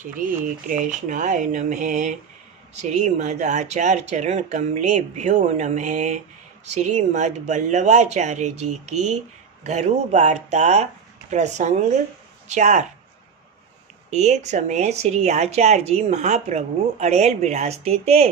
श्री कृष्णाय नमः। श्रीमद् आचार्य चरण कमलेभ्यो नमः। श्रीमद् वल्लभाचार्य जी की घरू वार्ता प्रसंग 4। एक समय श्री आचार्य जी महाप्रभु अड़ेल विराजते थे।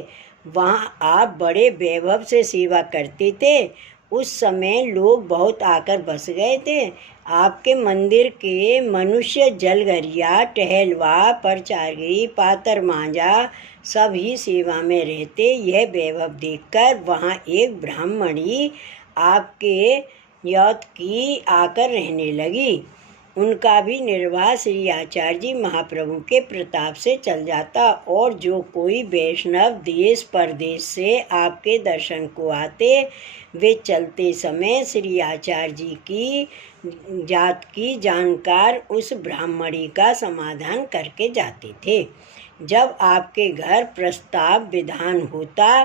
वहाँ आप बड़े वैभव से सेवा करते थे। उस समय लोग बहुत आकर बस गए थे। आपके मंदिर के मनुष्य जलघरिया, टहलवा, परचारगी, पातर मांझा सभी सेवा में रहते। यह वैभव देखकर वहाँ एक ब्राह्मणी आपके यौत की आकर रहने लगी। उनका भी निर्वाह श्री आचार्य जी महाप्रभु के प्रताप से चल जाता। और जो कोई वैष्णव देश परदेश से आपके दर्शन को आते, वे चलते समय श्री आचार्य जी की जात की जानकार उस ब्राह्मणी का समाधान करके जाते थे। जब आपके घर प्रस्ताव विधान होता,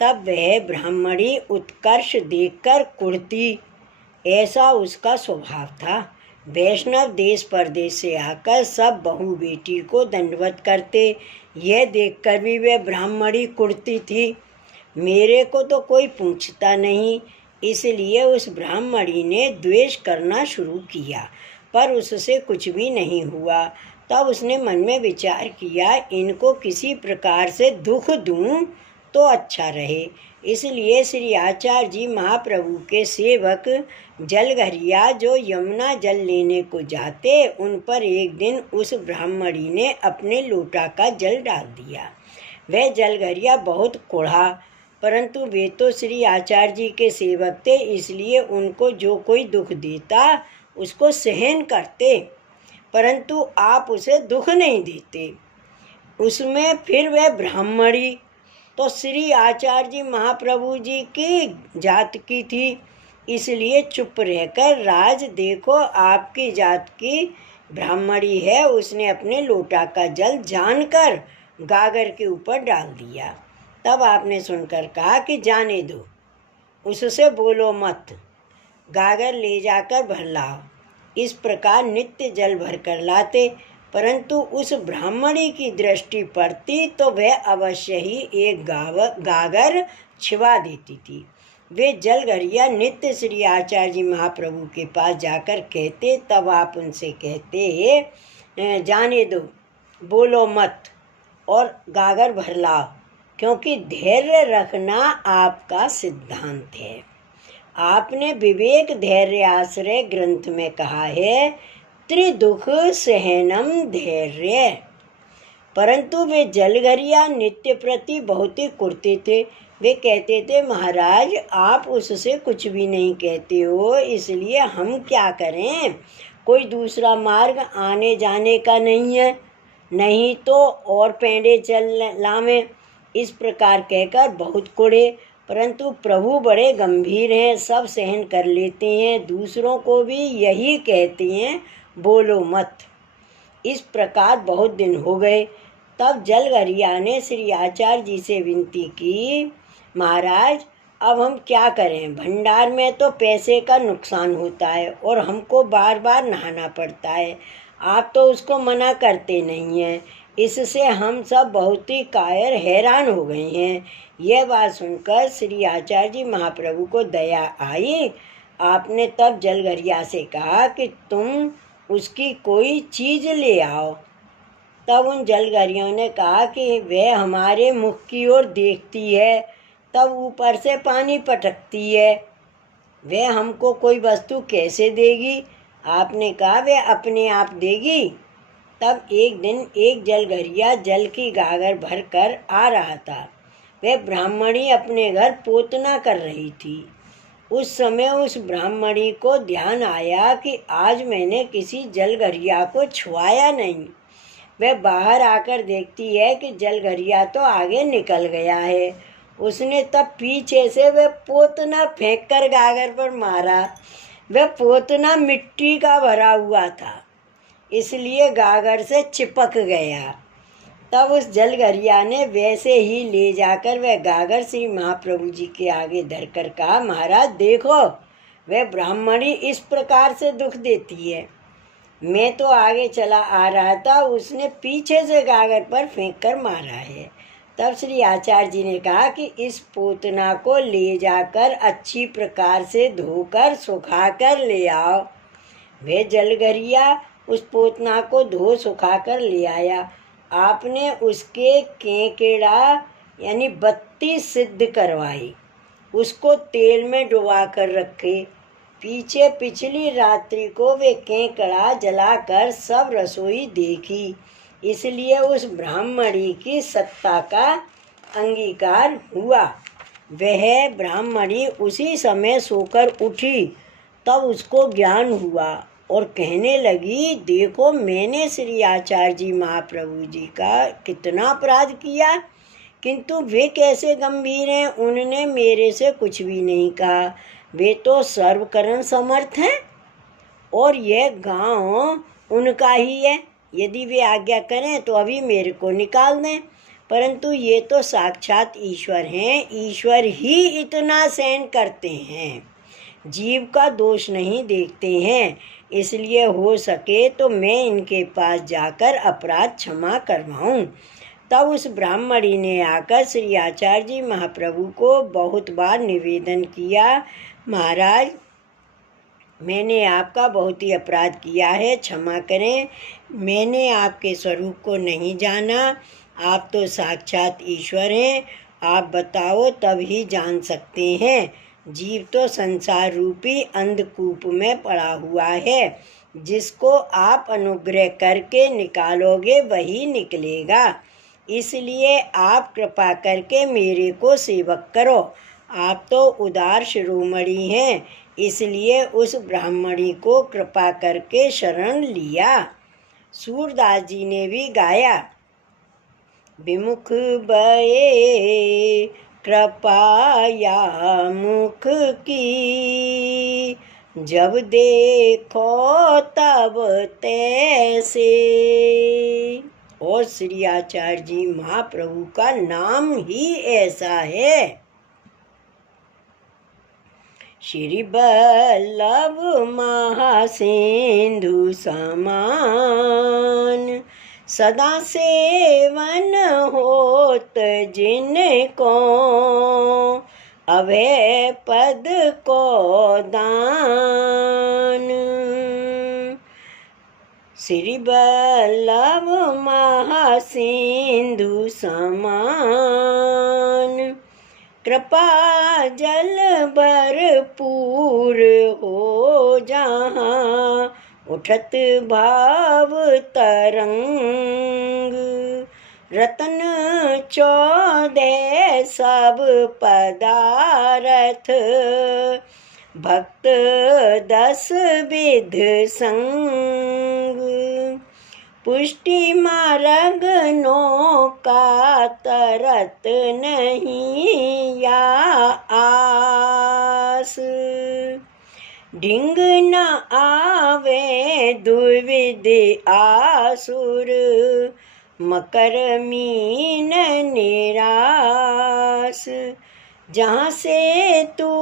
तब वह ब्राह्मणी उत्कर्ष देखकर कुढ़ती। ऐसा उसका स्वभाव था। वैष्णव देश परदेश से आकर सब बहू बेटी को दंडवत करते। यह देखकर भी वह ब्राह्मणी कुढ़ती थी। मेरे को तो कोई पूछता नहीं, इसलिए उस ब्राह्मणी ने द्वेष करना शुरू किया, पर उससे कुछ भी नहीं हुआ। तब उसने मन में विचार किया, इनको किसी प्रकार से दुख दूं तो अच्छा रहे। इसलिए श्री आचार्य जी महाप्रभु के सेवक जलघरिया जो यमुना जल लेने को जाते, उन पर एक दिन उस ब्राह्मणी ने अपने लोटा का जल डाल दिया। वह जलघरिया बहुत कोढ़ा, परंतु वे तो श्री आचार्य जी के सेवक थे, इसलिए उनको जो कोई दुख देता उसको सहन करते, परंतु आप उसे दुख नहीं देते। उसमें फिर वह ब्राह्मणी तो श्री आचार्य जी महाप्रभु जी की जात की थी, इसलिए चुप रहकर, राज देखो आपकी जात की ब्राह्मणी है, उसने अपने लोटा का जल जानकर गागर के ऊपर डाल दिया। तब आपने सुनकर कहा कि जाने दो, उससे बोलो मत, गागर ले जाकर भर लाओ। इस प्रकार नित्य जल भर कर लाते, परंतु उस ब्राह्मणी की दृष्टि पड़ती तो वह अवश्य ही एक गागर छिवा देती थी। वे जलघरिया नित्य श्री आचार्य जी महाप्रभु के पास जाकर कहते, तब आप उनसे कहते, जाने दो, बोलो मत और गागर भर लाओ, क्योंकि धैर्य रखना आपका सिद्धांत है। आपने विवेक धैर्य आश्रय ग्रंथ में कहा है, त्रिदुख सहनम धैर्य। परंतु वे जलघरिया नित्य प्रति बहुत ही कुढ़ते थे। वे कहते थे, महाराज आप उससे कुछ भी नहीं कहते हो, इसलिए हम क्या करें, कोई दूसरा मार्ग आने जाने का नहीं है, नहीं तो और पेंडे चल लावें। इस प्रकार कहकर बहुत कुढ़े, परंतु प्रभु बड़े गंभीर हैं, सब सहन कर लेते हैं, दूसरों को भी यही कहते हैं, बोलो मत। इस प्रकार बहुत दिन हो गए। तब जलघरिया ने श्री आचार्य जी से विनती की, महाराज अब हम क्या करें, भंडार में तो पैसे का नुकसान होता है और हमको बार बार नहाना पड़ता है, आप तो उसको मना करते नहीं हैं, इससे हम सब बहुत ही कायर हैरान हो गए हैं। यह बात सुनकर श्री आचार्य जी महाप्रभु को दया आई। आपने तब जलघरिया से कहा कि तुम उसकी कोई चीज़ ले आओ। तब उन जलघरियों ने कहा कि वह हमारे मुख की ओर देखती है, तब ऊपर से पानी पटकती है, वह हमको कोई वस्तु कैसे देगी। आपने कहा वह अपने आप देगी। तब एक दिन एक जलघरिया जल की गागर भर कर आ रहा था। वह ब्राह्मणी अपने घर पोतना कर रही थी। उस समय उस ब्राह्मणी को ध्यान आया कि आज मैंने किसी जलघरिया को छुआया नहीं। वह बाहर आकर देखती है कि जलघरिया तो आगे निकल गया है। उसने तब पीछे से वह पोतना फेंक कर गागर पर मारा। वह पोतना मिट्टी का भरा हुआ था, इसलिए गागर से चिपक गया। तब उस जलघरिया ने वैसे ही ले जाकर वह गागर श्री महाप्रभु जी के आगे धरकर कहा, महाराज देखो, वह ब्राह्मणी इस प्रकार से दुख देती है, मैं तो आगे चला आ रहा था, उसने पीछे से गागर पर फेंक कर मारा है। तब श्री आचार्य जी ने कहा कि इस पूतना को ले जाकर अच्छी प्रकार से धोकर सुखा कर ले आओ। वे जलगरिया उस पूतना को धो सुखा कर ले आया। आपने उसके केकड़ा यानी बत्ती सिद्ध करवाई, उसको तेल में डुबा कर रखे। पीछे पिछली रात्रि को वे केकड़ा जलाकर सब रसोई देखी, इसलिए उस ब्राह्मणी की सत्ता का अंगीकार हुआ। वह ब्राह्मणी उसी समय सोकर उठी, तब उसको ज्ञान हुआ और कहने लगी, देखो मैंने श्री आचार्य जी महाप्रभु जी का कितना अपराध किया, किंतु वे कैसे गंभीर हैं, उन्होंने मेरे से कुछ भी नहीं कहा। वे तो सर्वकरण समर्थ हैं और यह गांव उनका ही है। यदि वे आज्ञा करें तो अभी मेरे को निकाल दें, परंतु ये तो साक्षात ईश्वर हैं, ईश्वर ही इतना सहन करते हैं, जीव का दोष नहीं देखते हैं। इसलिए हो सके तो मैं इनके पास जाकर अपराध क्षमा करवाऊं। तब उस ब्राह्मणी ने आकर श्री आचार्य जी महाप्रभु को बहुत बार निवेदन किया, महाराज मैंने आपका बहुत ही अपराध किया है, क्षमा करें। मैंने आपके स्वरूप को नहीं जाना, आप तो साक्षात ईश्वर हैं, आप बताओ तब ही जान सकते हैं। जीव तो संसार रूपी अंधकूप में पड़ा हुआ है, जिसको आप अनुग्रह करके निकालोगे वही निकलेगा। इसलिए आप कृपा करके मेरे को सेवक करो। आप तो उदार शिरोमणि हैं, इसलिए उस ब्राह्मणी को कृपा करके शरण लिया। सूरदास जी ने भी गाया, विमुख बये कृपाया मुख की, जब देखो तब तैसे। और श्री आचार्य जी महाप्रभु का नाम ही ऐसा है। श्री बल्लभ महासिंधु समान, सदा सेवन होत जिनको, अभय पद को दान। श्री बल्लभ महासिंधु समान, कृपा जल भरपूर हो जहाँ, उठत भाव तरंग। रतन 14 सब पदारथ, भक्त 10 विध संग। पुष्टि मार्ग नौका तरत नहीं या आस, ढिंग न आवे दुर्विधि आसुर, मकर मीन निरास। जहाँ से तू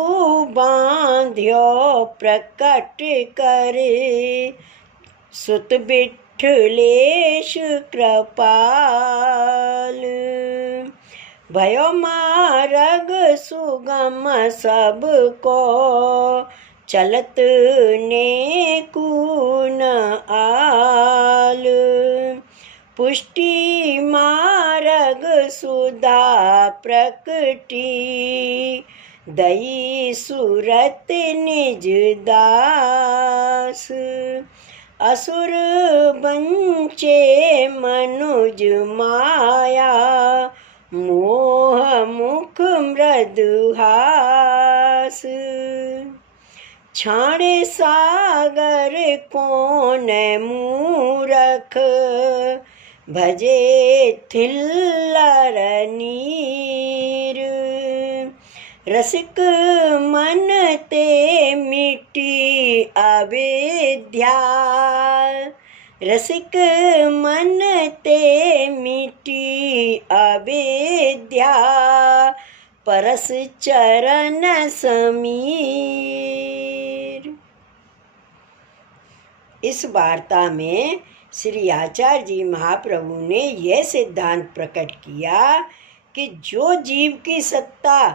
बांध्यो प्रकट करे, सुत विठलेश कृपाल। भयो मार्ग सुगम सबको, चलत ने कून आल। पुष्टि मार्ग सुधा प्रकटी, दई सूरत निज दास। असुर बंचे मनुज माया, मोह मुख मृदुहास। छाड़े सागर कौन मूरख, भजे थिल्लर नीर। रसिक मन ते मिटी अविद्या, रसिक मन ते मिटी अविद्या। परस चरण समीर। इस वार्ता में श्री आचार्य जी महाप्रभु ने यह सिद्धांत प्रकट किया कि जो जीव की सत्ता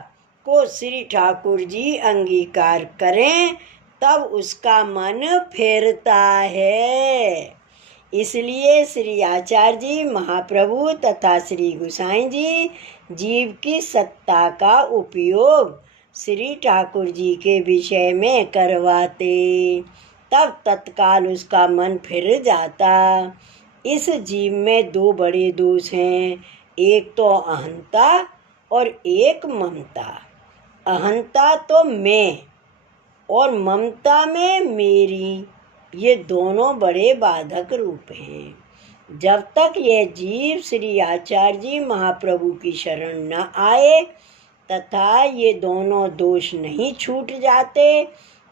को श्री ठाकुर जी अंगीकार करें तब उसका मन फेरता है। इसलिए श्री आचार्य जी महाप्रभु तथा श्री गोसाई जी जीव की सत्ता का उपयोग श्री ठाकुर जी के विषय में करवाते, तब तत्काल उसका मन फिर जाता। इस जीव में दो बड़े दोष हैं, एक तो अहंता और एक ममता। अहंता तो मैं और ममता में मेरी, ये दोनों बड़े बाधक रूप हैं। जब तक यह जीव श्री आचार्य जी महाप्रभु की शरण न आए तथा ये दोनों दोष नहीं छूट जाते,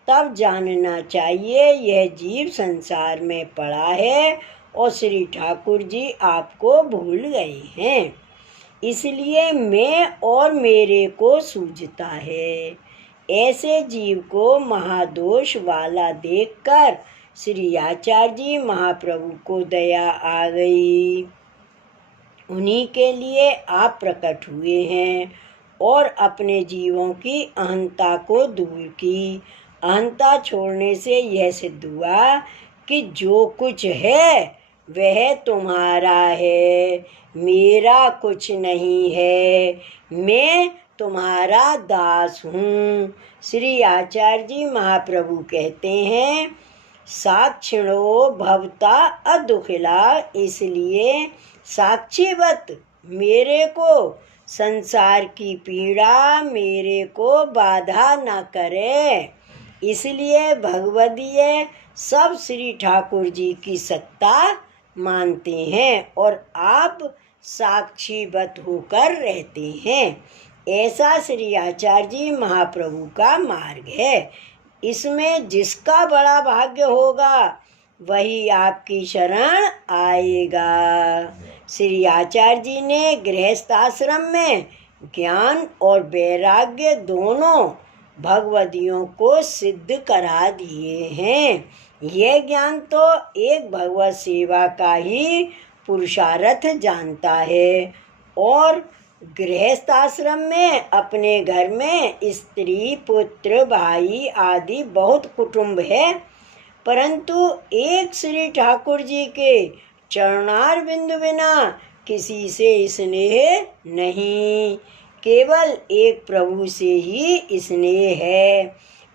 तब जानना चाहिए यह जीव संसार में पड़ा है और श्री ठाकुर जी आपको भूल गए हैं, इसलिए मैं और मेरे को सूझता है। ऐसे जीव को महादोष वाला देखकर श्री आचार्य जी महाप्रभु को दया आ गई। उन्हीं के लिए आप प्रकट हुए हैं और अपने जीवों की अहंता को दूर की। अहंता छोड़ने से यह सिद्ध हुआ कि जो कुछ है वह तुम्हारा है, मेरा कुछ नहीं है, मैं तुम्हारा दास हूँ। श्री आचार्य जी महाप्रभु कहते हैं, साक्षिणो भवता अदुखिला, इसलिए साक्षीवत मेरे को संसार की पीड़ा मेरे को बाधा न करे। इसलिए भगवदीय सब श्री ठाकुर जी की सत्ता मानते हैं और आप साक्षीवत होकर रहते हैं। ऐसा श्री आचार्य जी महाप्रभु का मार्ग है। इसमें जिसका बड़ा भाग्य होगा वही आपकी शरण आएगा। श्री आचार्य जी ने गृहस्थ आश्रम में ज्ञान और वैराग्य दोनों भगवदियों को सिद्ध करा दिए हैं। यह ज्ञान तो एक भगवत सेवा का ही पुरुषार्थ जानता है और गृहस्थ आश्रम में अपने घर में स्त्री पुत्र भाई आदि बहुत कुटुंब है, परंतु एक श्री ठाकुर जी के चरणार बिंदु बिना किसी से स्नेह नहीं, केवल एक प्रभु से ही स्नेह है।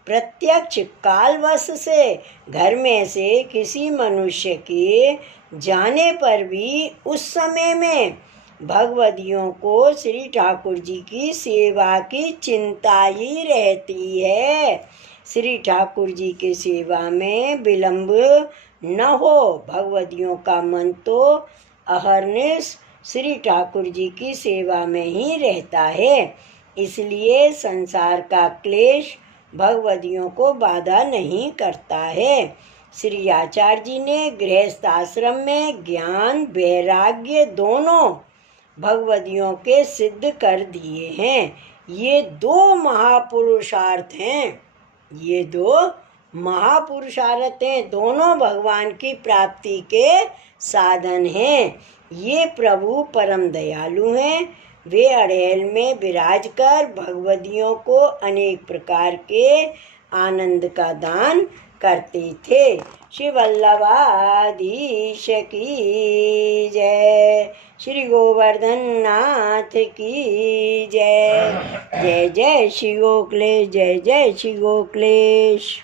प्रत्यक्ष कालवश से घर में से किसी मनुष्य के जाने पर भी उस समय में भगवदियों को श्री ठाकुर जी की सेवा की चिंता ही रहती है। श्री ठाकुर जी के सेवा में विलंब न हो, भगवदियों का मन तो अहर्निश श्री ठाकुर जी की सेवा में ही रहता है। इसलिए संसार का क्लेश भगवदियों को बाधा नहीं करता है। श्री आचार्य जी ने गृहस्थ आश्रम में ज्ञान वैराग्य दोनों भगवदियों के सिद्ध कर दिए हैं। ये दो महापुरुषार्थ हैं, ये दो महापुरुषार्थ हैं, दोनों भगवान की प्राप्ति के साधन हैं। ये प्रभु परम दयालु हैं। वे अड़ेल में विराज कर भगवदियों को अनेक प्रकार के आनंद का दान करते थे। श्री वल्लभाधीश की जय, श्री गोवर्धन नाथ की जय। जय जय श्री गोखलेश, जय जय श्री गोखलेश।